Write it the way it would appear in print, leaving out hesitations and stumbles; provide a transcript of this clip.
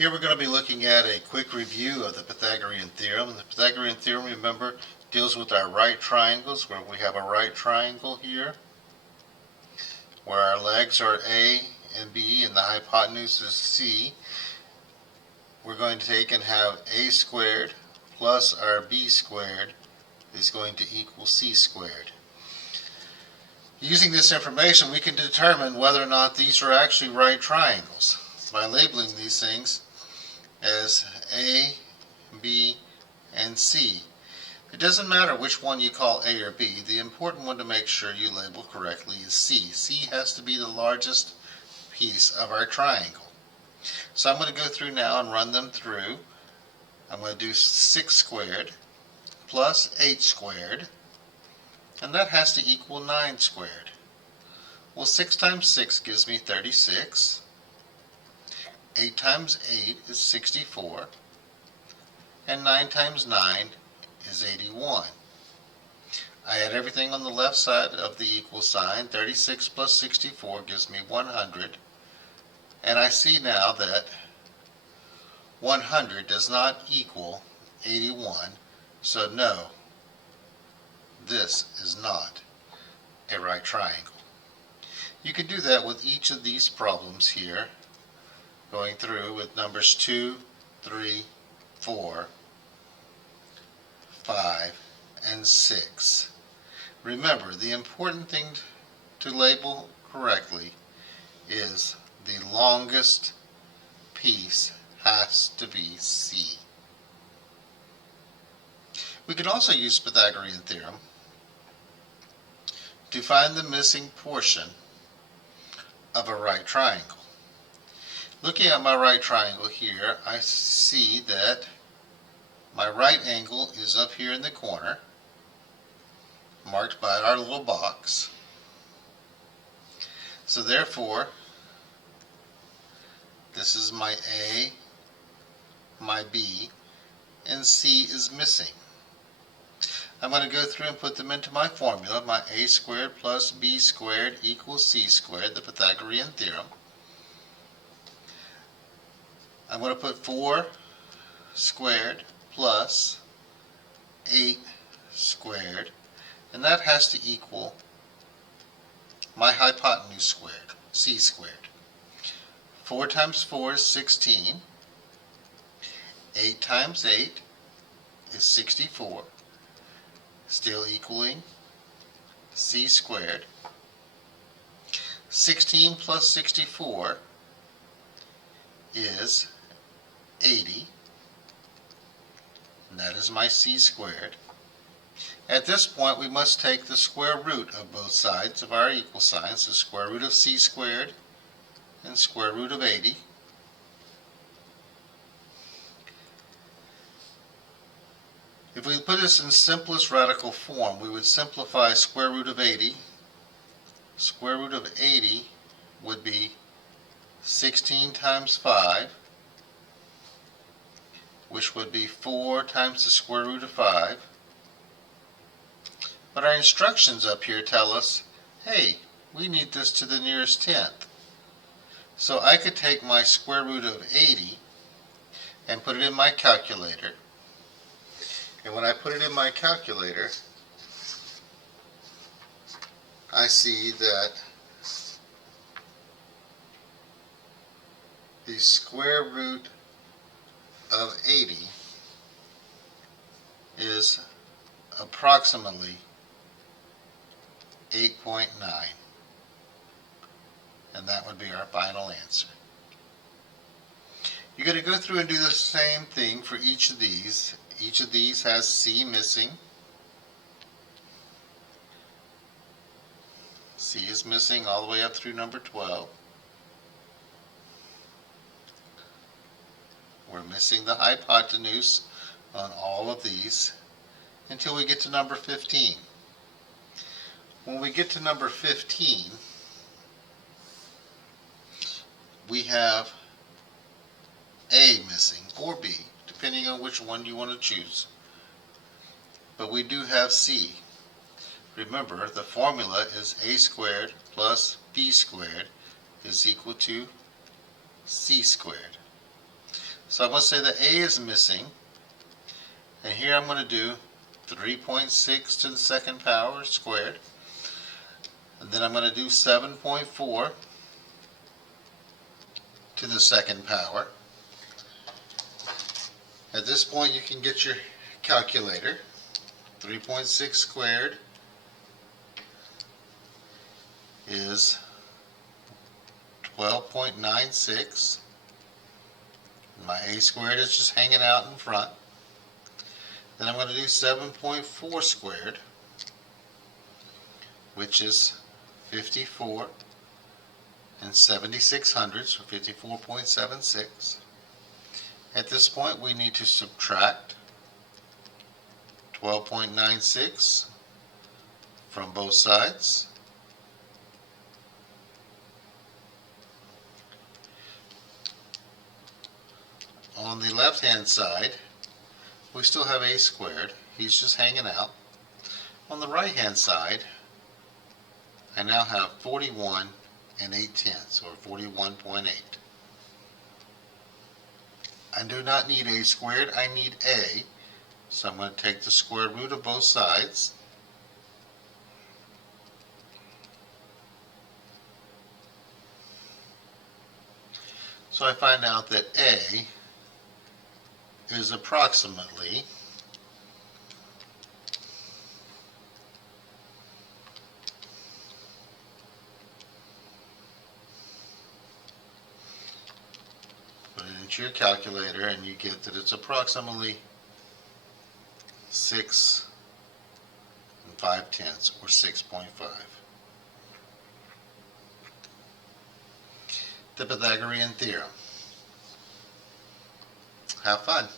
Here we're going to be looking at a quick review of the Pythagorean Theorem. The Pythagorean Theorem, remember, deals with our right triangles, where we have a right triangle here, where our legs are A and B and the hypotenuse is C. We're going to take and have A squared plus our B squared is going to equal C squared. Using this information, we can determine whether or not these are actually right triangles by labeling these things as A, B, and C. It doesn't matter which one you call A or B. The important one to make sure you label correctly is C. C has to be the largest piece of our triangle. So I'm going to go through now and run them through. I'm going to do 6 squared plus 8 squared, and that has to equal 9 squared. Well, 6 times 6 gives me 36. 8 times 8 is 64, and 9 times 9 is 81. I add everything on the left side of the equal sign. 36 plus 64 gives me 100, and I see now that 100 does not equal 81, so no, this is not a right triangle. You can do that with each of these problems here, going through with numbers 2, 3, 4, 5, and 6. Remember, the important thing to label correctly is the longest piece has to be C. We can also use Pythagorean Theorem to find the missing portion of a right triangle. Looking at my right triangle here, I see that my right angle is up here in the corner, marked by our little box. So therefore, this is my A, my B, and C is missing. I'm going to go through and put them into my formula. My A squared plus B squared equals C squared, the Pythagorean Theorem. I'm going to put 4 squared plus 8 squared, and that has to equal my hypotenuse squared, C squared. 4 times 4 is 16. 8 times 8 is 64, still equaling C squared. 16 plus 64 is 80, and that is my C squared. At this point, we must take the square root of both sides of our equal signs, the square root of C squared and square root of 80. If we put this in simplest radical form, we would simplify square root of 80. Square root of 80 would be 16 times 5, which would be 4 times the square root of 5. But our instructions up here tell us, hey, we need this to the nearest tenth. So I could take my square root of 80 and put it in my calculator. And when I put it in my calculator, I see that the square root of 80 is approximately 8.9. And that would be our final answer. You're going to go through and do the same thing for each of these. Each of these has C missing. C is missing all the way up through number 12. We're missing the hypotenuse on all of these until we get to number 15. When we get to number 15, we have A missing, or B, depending on which one you want to choose. But we do have C. Remember, the formula is A squared plus B squared is equal to C squared. So I'm going to say that A is missing. And here I'm going to do 3.6 to the second power squared. And then I'm going to do 7.4 to the second power. At this point you can get your calculator. 3.6 squared is 12.96. My A squared is just hanging out in front. Then I'm going to do 7.4 squared, which is 54 and 76 hundredths, so 54.76. At this point we need to subtract 12.96 from both sides. On the left hand side we still have A squared, he's just hanging out. On the right hand side I now have 41 and 8/10, or 41.8. I do not need A squared, I need A. So I'm going to take the square root of both sides. So I find out that A is approximately 'Into your calculator and you get that it's approximately 6 5/10, or 6.5. The Pythagorean Theorem. Have fun.